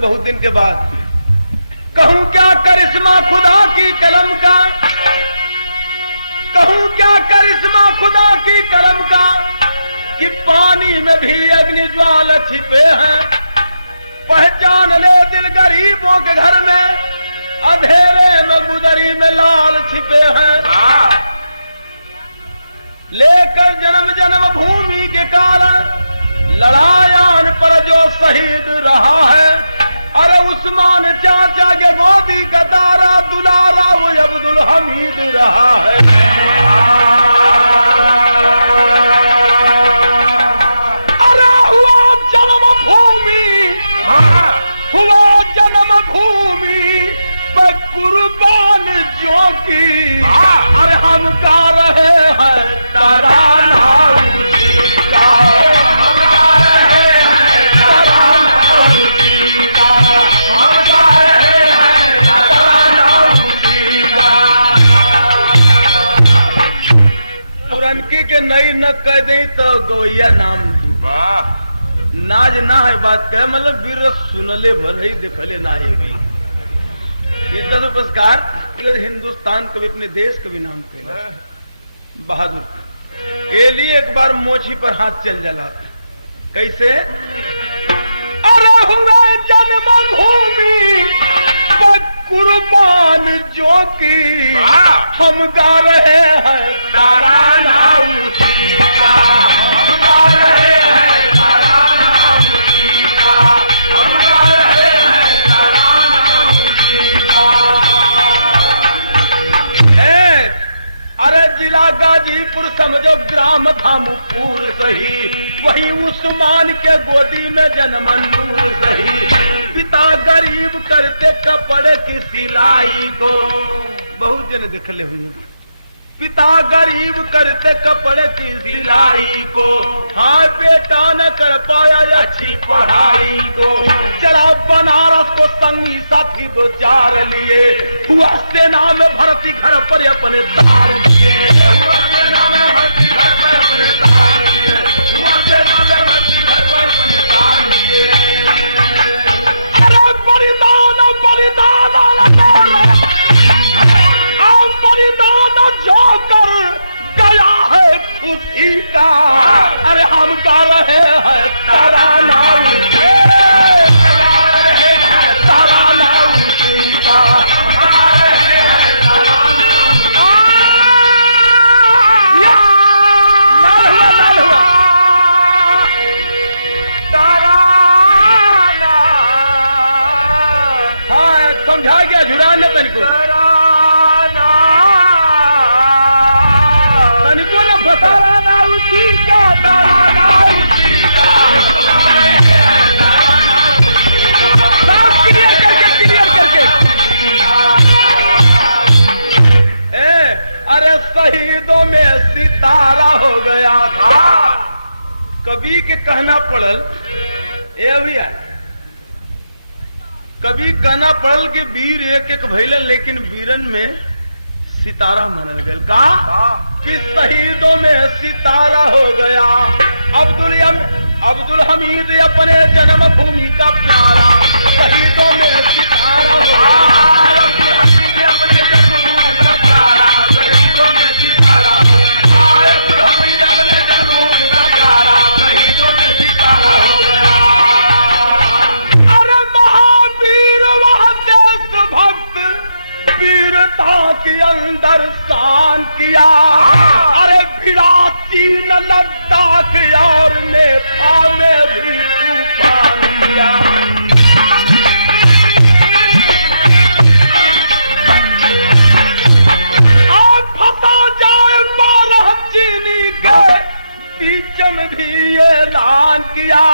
बहुत दिन के बाद कहूं क्या करिश्मा खुदा की कलम का, कहूं क्या करिश्मा खुदा की कलम का, कि पानी में भी अग्नि ज्वाला छिपे हैं। पहचान ले दिल गरीबों के घर में, अंधेरे में गुदरी में लाल छिपे हैं। लेकर जन्म जन्म भूमि के कारण लड़ायान पर जो शहीद रहा है, अरे उस्मान चाचा के गोदी का तारा दुलारा वो अब्दुल हमीद रहा है। अरे हुआ जन्म भूमि, हुआ जन्म भूमि पर कुर्बान जो की, अरे हम गा रहे हैं तराना का। तुरंकी के नई न कह दी तो गोया नाम नाज ना है बात है, मतलब वीर सुनले भले देखले ना है गई। इतना नमस्कार हिंदुस्तान कभी अपने देश कभी ना बहादुर के लिए एक बार मोची पर हाथ चल जला। कैसे? अरे हुए जन्म भूमि कुर्बान जो की, हम गा रहे हैं नारायण। अरे जिला गाजीपुर समझो ग्राम धामपुर सही, वही उस्मान के गोदी में जन्मन सही। पिता गरीब करते कपड़े की सिलाई को, बहुत जन देख ले। पिता गरीब करते कपड़े की सिलाई को, हाँ बेटा न कर पाया अच्छी पढ़ाई को। चला बनारस को संगीसा की दो चार लिए, हुआ सेना में भर्ती कर पर अपने साथ लिए। अरे हम गा रहे हैं समझा गया जुड़ा न तनिको न पता अरे शहीदों में सितारा हो गया था। कवि के कहना पड़ल कभी कहना पड़ल कि वीर एक एक भैलन, लेकिन वीरन में सितारा बनल गया का, कि शहीदों में सितारा हो गया। अब्दुल हमीद अपने जन्म भूमि का प्यारा, शहीदों में सितारा हो गया। अंदर शान किया, अरे फिराती न लगता कि और ने आने भी किया। आप फंसा जाए 12 चीनी के बीच में भी ऐलान किया,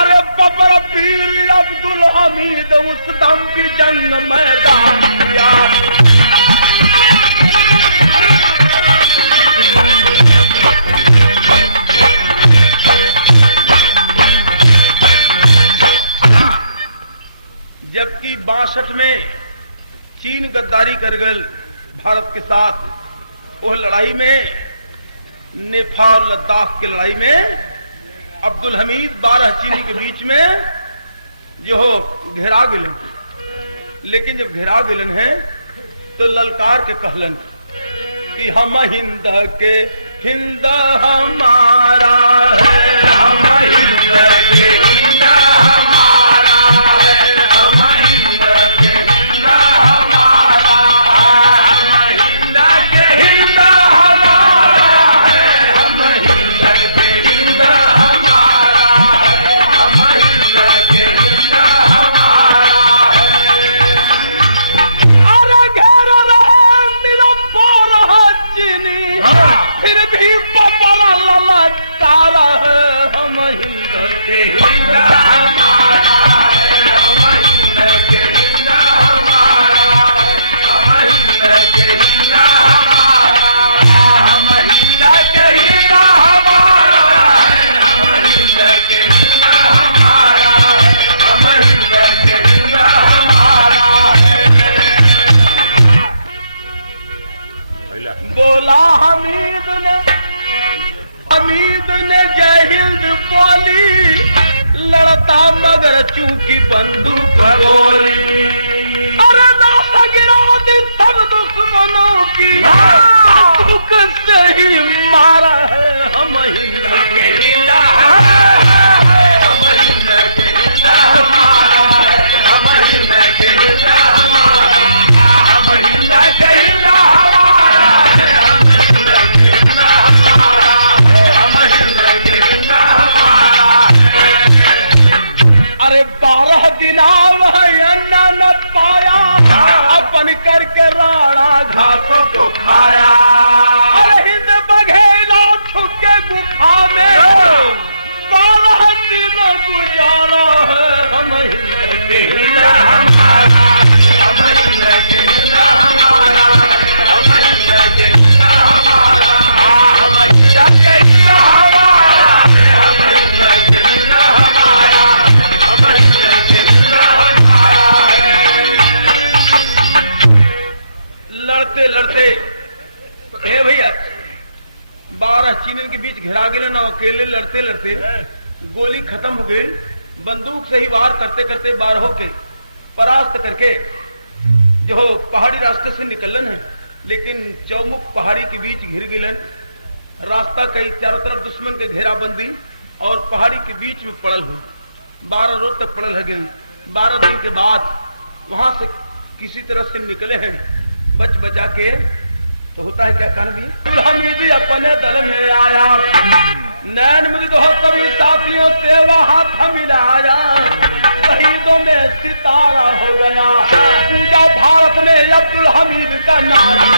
अरे बबर पीर अब्दुल हमीद उस दम की जंग मैदान किया। जबकि 62 में चीन गद्दारी कर गए भारत के साथ, वो लड़ाई में नेफा और लद्दाख की लड़ाई में अब्दुल हमीद 12 चीनी के बीच में जो घेरा गिलन, लेकिन जब घेरा गिलन है तो ललकार के कहलन कि हम हिंद के हिंद हमारा है, हम हिंद के हिंद हमारा है, हम हिंद के हिंद हमारा है, हम हिंद के हिंद हमारा है, हम हिंद के हिंद हमारा है, हम हिंद के हिंद हमारा है। अरे घेर रहा निरंबर चीनी, फिर भी पपला लला तारा है, हम हिंद के हिंद हमारा है, हम हिंद के हिंद हमारा है, हम हिंद के हिंद हमारा है, हम हिंद के हिंद हमारा है, हम हिंद के हिंद हमारा है, हम हिंद के हिंद हमारा है। बोला हमीद ने जय हिंद बोली, लड़ता मगर चूंकि बंदूक गोली। अरे दास गिरा दे सब दुश्मनों की, दुख से ही मारा है, हम हिंद के हिंद हमारा है, हम हिंद के हिंद हमारा है, हम हिंद के हिंद हमारा है, हम हिंद के हिंद हमारा है, हम हिंद के हिंद हमारा है, हम हिंद के हिंद हमारा है। अरे 12 दिना वह अन्ना न पाया, अपन करके राणा घाटों को खाया। अरे हिंद बघेला छुपके गुफा में, 12 दिन गुजारा है, हम हिंद के हिंद हमारा है, हम हिंद के हिंद हमारा है, हम हिंद के हिंद हमारा है, हम हिंद के हिंद हमारा है, हम हिंद के हिंद हमारा है, हम हिंद के हिंद हमारा है। लड़ते लड़ते हे भैया 12 चीनी के बीच घिरा गिरे ना, अकेले लड़ते लड़ते गोली खत्म हो गई, बंदूक से ही वार करते करते 12 के परास्त करके जो पहाड़ी रास्ते से निकलन है, लेकिन चौमुख पहाड़ी के बीच घिर गिलन। रास्ता कई चारों तरफ दुश्मन के घेराबंदी और पहाड़ी के बीच में पड़ल हो, 12 रोज तक पड़ल है। 12 दिन के बाद वहां से किसी तरह से निकले हैं बच बचा के, तो होता है क्या कारण भी हम भी अपने दल में आया, नैन मुझे तो कभी साथियों से हाथ मिलाया, शहीदों में सितारा हो गया, पूरा भारत में अब्दुल हमीद का नारा।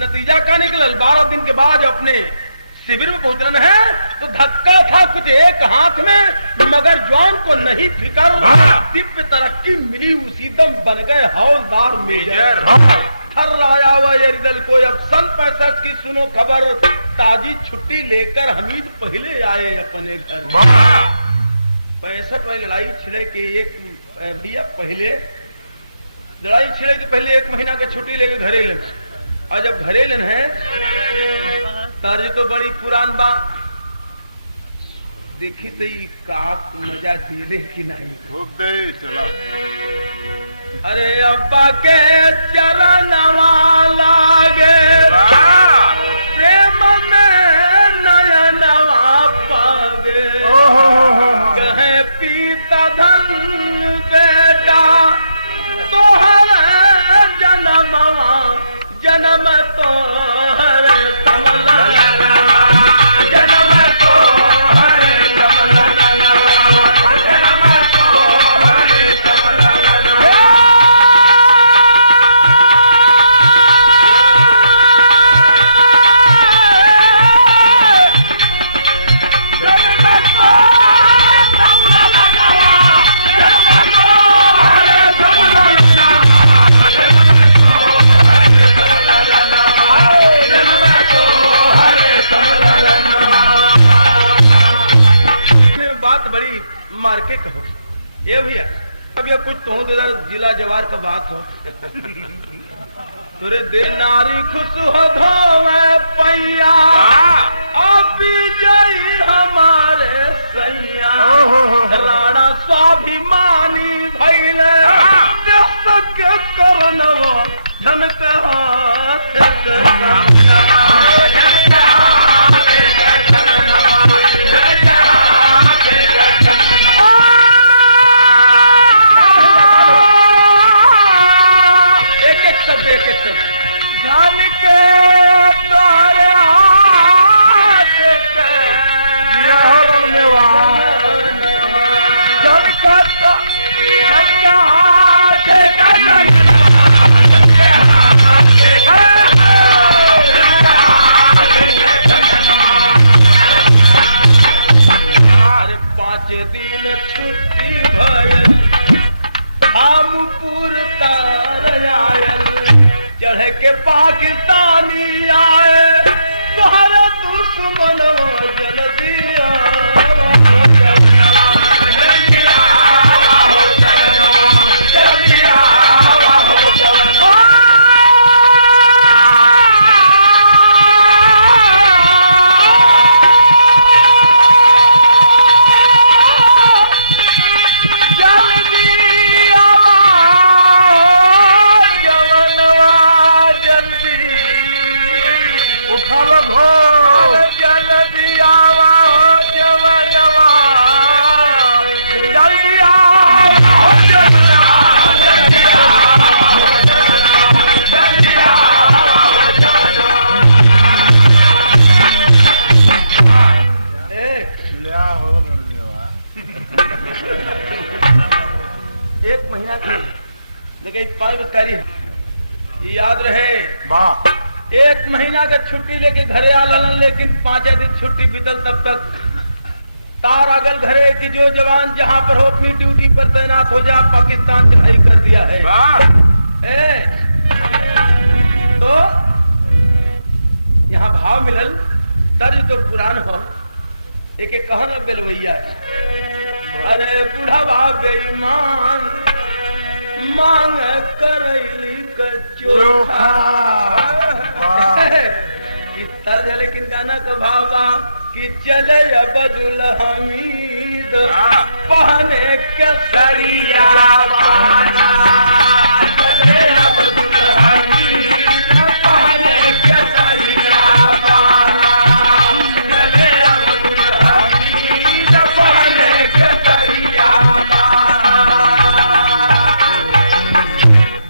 नतीजा क्या निकलल? 12 दिन के बाद अपने शिविर में पहुंचना है तो धक्का था कुछ एक हाथ में, मगर जॉन को नहीं फिकर, दिव्य तरक्की मिली, उसी दम बन गए हवलदार मेजर। थर्राया हुआ ये दल को अब सन 65 की सुनो खबर, ताजी छुट्टी लेकर हमीद पहले आए अपने घर। 65 में लड़ाई छिड़े के एक दिया पहले, लड़ाई छिड़े के पहले 1 महीना की छुट्टी लेकर घरे लन, और जब घरे लन है तारी तो बड़ी पुरान बात देखी तो का मजा थी, लेकिन अरे अब्बा के चरणवा लागे, प्रेम में नयनवा पावे, कहे पीता धन बेटा तोहर जन्मवा, जन्म तोहर कमला, जन्म तोहर कमला, जन्म तोहर कमला। जिला जवार का बात हो, तुरे दे नारी खुश हो धोवे पैया, तब तक तार अगल घरे कि जो जवान जहां पर हो अपनी ड्यूटी पर तैनात हो जा, पाकिस्तान चढ़ाई कर दिया है। तो यहाँ भाव मिलल, दर्ज तो पुरान हो, एक एक कहन लग गल भैया, अरे बुढ़ा बेईमान मांग करैली कचोखा। तर्ज लेकिन गाना का भावा कि चले बदुल हमीद पहने के सरिया वाला, चले बदुल हमीद पहने के सरिया वाला, चले बदुल हमीद पहने के सरिया वाला।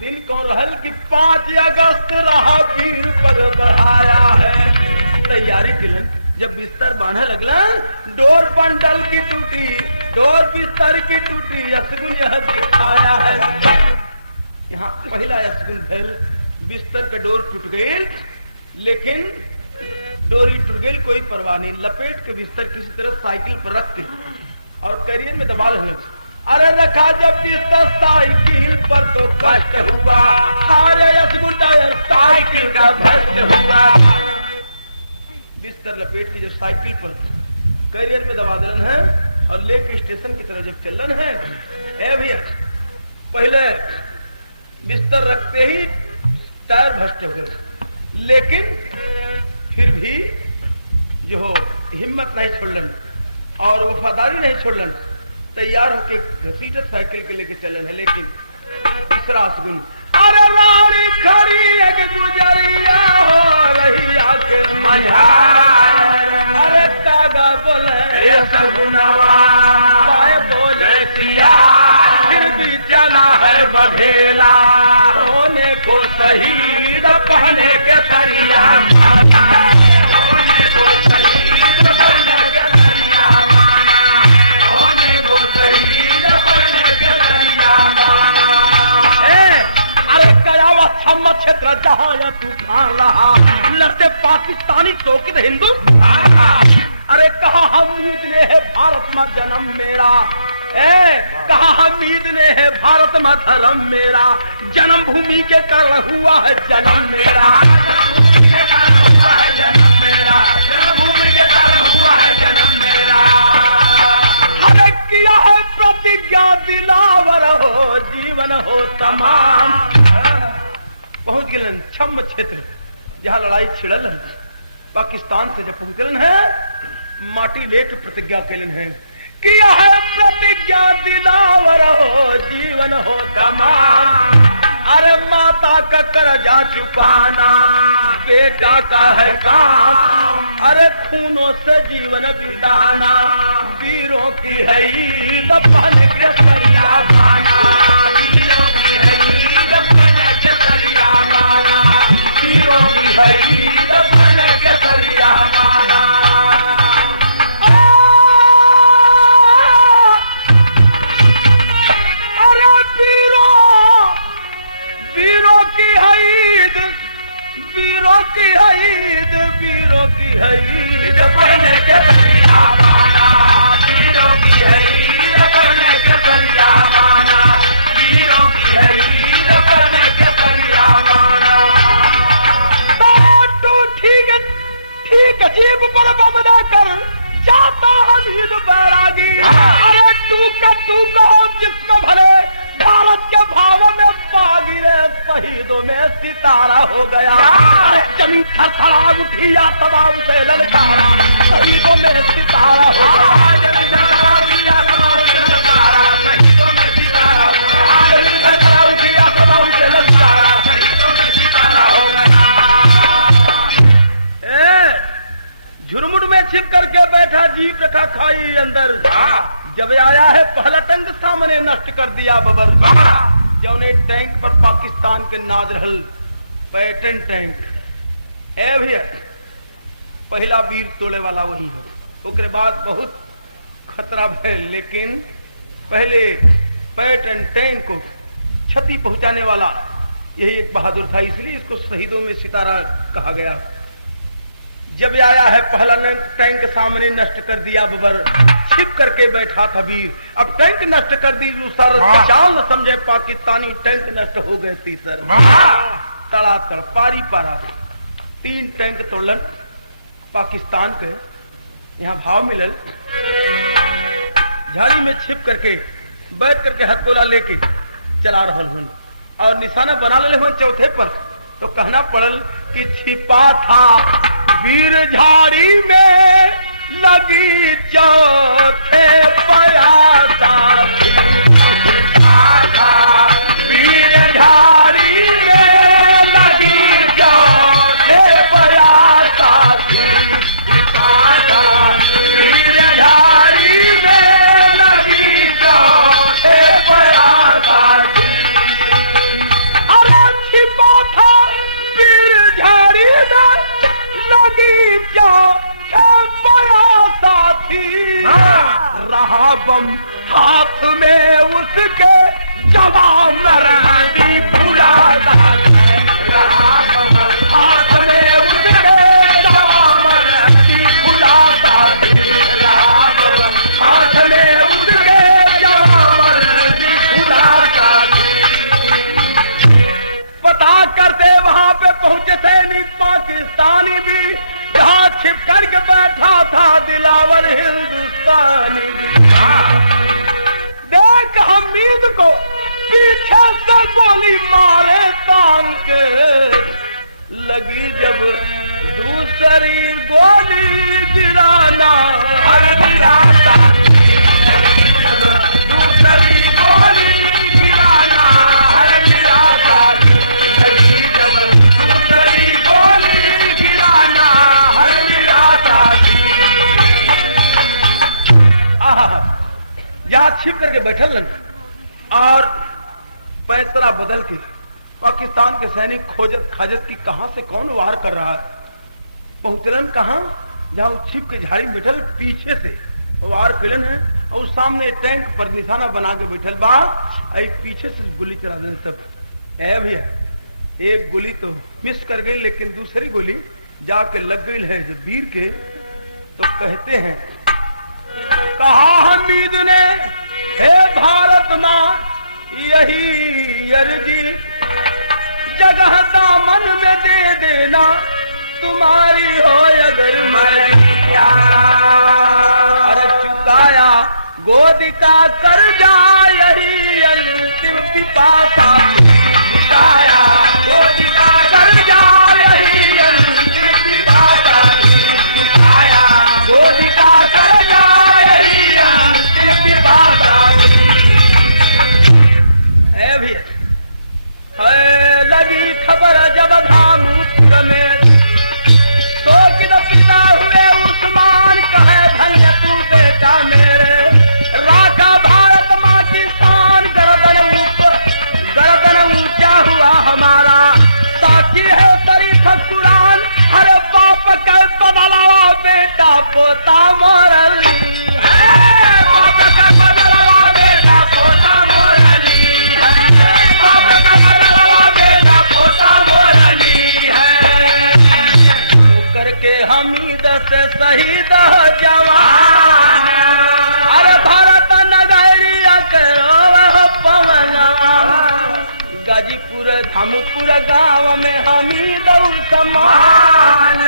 दिन कौन रहल कि 5 अगस्त रहा वीर पद बढ़ाया है। तैयारी किलन जब बिस्तर बांधा लगला, डोर बंडल की टूटी, डोर बिस्तर की टूटी, असगुन यह दिखाया है। यहाँ पहला असगुन फैल, बिस्तर पे डोर टूट गई, लेकिन डोरी टूट गई कोई परवाह नहीं, लपेट के बिस्तर किसी तरह साइकिल पर रख दी और करियर में दबा लेने। अरे रखा जब बिस्तर साइकिल पर तो कष्ट हुआ, सारे असगुन साइकिल का भ्रष्ट हुआ। लपेट के जो साइकिल पर कैरियर में दबा देना है और लेके स्टेशन की तरफ जब चलन है भैया, पहले बिस्तर रखते ही टायर भ्रष्ट हो गए, लेकिन फिर भी जो हो हिम्मत नहीं छोड़लन और वफादारी नहीं छोड़लन, तैयार होके सीटर साइकिल के लेके चलन है। लेकिन दूसरा असगुन, अरे रानी खड़ी एक गुजरिया हो रही आगे मजा, फिर भी चला है बघेला, होने को शहीद पहने के सरिया, होने को शहीद पहने के सरिया, होने को शहीद पहने के सरिया। अरे कयावा छम्मा क्षेत्र जहां या तूफान रहा, लड़ते पाकिस्तानी चौकित हिंदू। अरे कहा हमीद ने है भारत में जन्म मेरा, कहा हमीद ने है भारत में धर्म मेरा, जन्मभूमि के कर हुआ है जन्म मेरा, जन्मभूमि के कर हुआ है जन्म मेरा, जन्मभूमि के कर हुआ है जन्म मेरा। अरे किया है प्रतिज्ञा दिलावर हो जीवन हो तमाम। पहुंच गए छम्म क्षेत्र जहाँ लड़ाई छिड़ल पाकिस्तान से जब पहुंचलन है, माटी लेके प्रतिज्ञा केलन है, किया है प्रतिज्ञा दिलावर हो जीवन हो तमाम। अरे माता का कर्जा चुकाना बेटा का है काम, अरे खूनों से जीवन बिताना वीरों की है ईद पहन के सरिया पाना, वीरों की है ईद पहन के सरिया पाना, वीरों की है ईद पहन के सरिया पाना। हो गया जमीन थरथरा उठी या तमाम से ललकारा, शहीदों में सितारा हो गया, झुरमुट में छिप करके बैठा जीप रखा खाई अंदर, जब आया है पहला टंक सामने नष्ट कर दिया बबर, जो ने टैंक पर पाकिस्तान के नाज रहल पैटर्न टैंक है भैया, पहला वीर तोड़े वाला वही, उसके बाद बहुत खतरा भय, लेकिन पहले पैटर्न टैंक को क्षति पहुंचाने वाला यही एक बहादुर था, इसलिए इसको शहीदों में सितारा कहा गया। जब आया है पहला टैंक सामने मैंने नष्ट कर दिया बबर, छिप करके बैठा था वीर। अब टैंक नष्ट कर दी सर, चाल समझे पाकिस्तानी टैंक नष्ट हो गए थी सर। तड़ातड़ पारी पारा 3 टैंक तोड़लन पाकिस्तान के। यहाँ भाव मिलल, झाड़ी में छिप करके बैठ करके हथगोला लेके चला रहल हूँ और निशाना बना ले हुए चौथे पर। तो कहना पड़ल कि छिपा था वीर झाड़ी में लगी चौथे पयासा, वीर झाड़ी में लगी चौथे पयासा, वीर झाड़ी में लगी चौथे पयासा। अरे छिपा था वीर झाड़ी में लगी चौथे पयासा थी, रहा बम हाथ में उसके जवाब रानी फुलाता, रहा बम हाथ में उसके जवाब रानी फुलाता, रहा बम हाथ में उसके जवाब रानी फुलाता। पता करते वहां पे पहुंचे सैनिक पाकिस्तानी भी, जहां छिप करके बैठा था दिलावर हिंदुस्तानी भी। देख हमीद को पीछे से गोली मारे तान के, लगी जब दूसरी गोली गिराना हर गिराता, दूसरी गोली गिराना हर गिराता, दूसरी गोली गिराना हर गिराता। यहाँ छिप करके बैठल और फैसला बदल के पाकिस्तान के सैनिक खोजत खाजत की कहां से कौन वार कर रहा है। पहुंचलन कहां, जहां छिप के झाड़ी बैठल पीछे से वार फिलन है और सामने टैंक पर निशाना बना के बैठल बा, पीछे से गोली चला देने सब। भैया एक गोली तो मिस कर गई, लेकिन दूसरी गोली जाके लग गई है वीर के। तो कहते हैं कहा हमीद ने, हे भारत मां यही अर्जी, जगह दामन में दे देना तुम्हारी हो अगर मैं क्या। अरे चुकाया गोद का कर्जा यही अंतिम पिपासा, चुकाया गोद का कर्जा यही अंतिम पिपासा, चुकाया गोद का कर्जा यही अंतिम पिपासा। लगी खबर जब धामपुर में, तो पिता हुए उस्मान कहे धन्य तू बेटा मेरे, राजा भारत माँ की शान गर्दन ऊंचा हुआ हमारा, साक्षी है शरीफ कुरान, हर बाप का बदलावा बेटा पोता मरल, बाप का बदलावा बेटा पोता मरली है, बाप का बदलावा बेटा पोता मरली है। करके हमीद से शहीद जवान, अरे भारत नगरिया करो पवन, गाजीपुर धामपुर गांव में हमीद समान।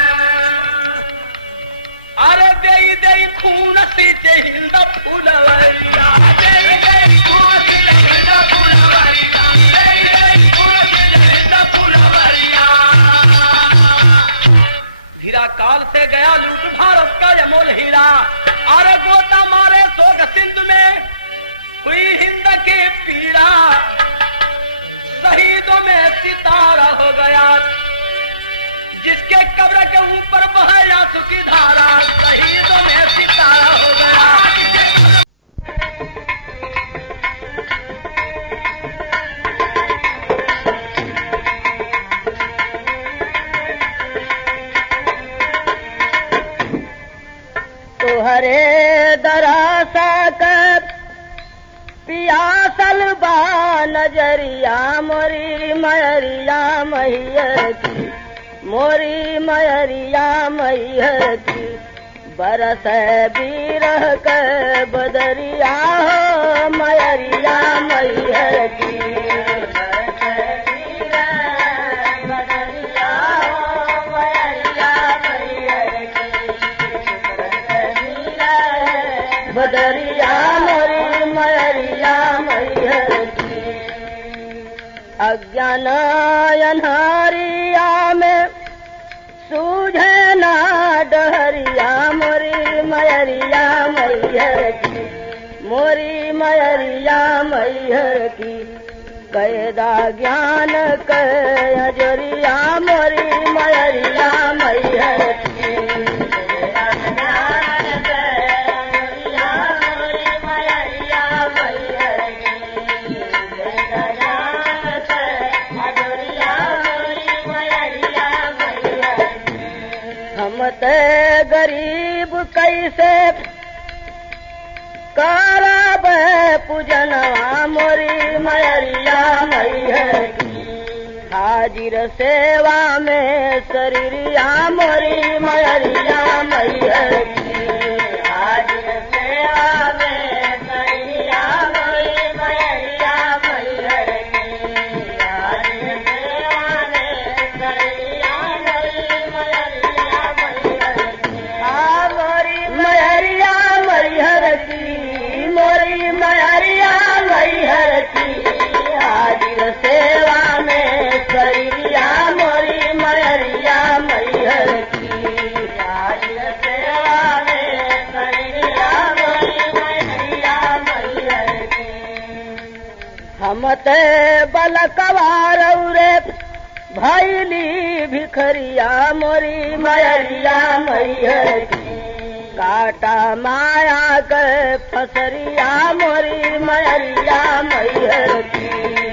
अरे दे दे खून से हिंद फुलवरिया, दे दे खून से हिंद फुलवरिया, दे दे खून से हिंद फुलवरिया। हीरा काल से गया लूट भारत का अमोल हीरा, अरे गोता मारे सोग सिंध में हुई हिंद की पीड़ा, शहीदों में सितारा हो गया, जिसके कब्र के ऊपर बहे आंसू की धारा, शहीदों में सितारा हो गया। तुहरे दरासा कर पियासल बा नजरिया, मोरी मयरिया मैहर की, मोरी मयरिया मैहर की, बरस बिरह के बदरिया हो मयरिया मैहर की बदरिया मोरी मयरिया मैहर की अज्ञान अन्हारिया में सूझे ना डहरिया मोरी मयरिया मैहर की मोरी मयरिया मैहर की कैदा ज्ञान कजरिया मोरी मयरिया मैहर की हम ते गरीब कैसे करब पूजनवा मोरी मयरिया मैहर की हाजिर सेवा में शरीरिया मोरी मयरिया मैहर की हाजिर सेवा में शरीरिया मोरी मयरिया मैहर की हाजिर सेवा में शरीरिया मोरी मयरिया मयरिया मैहर की मोरी मयरिया मैहर की हाजिर सेवा में शरीरिया मोरी मयरिया मैहर की हाजिर सेवा में शरीरिया मोरी मयरिया मैहर की हम ते बलकवार रे भैली भिखरिया मोरी मयरिया मैहर की काटा माया के फसरिया मोरी मयरिया मैहर की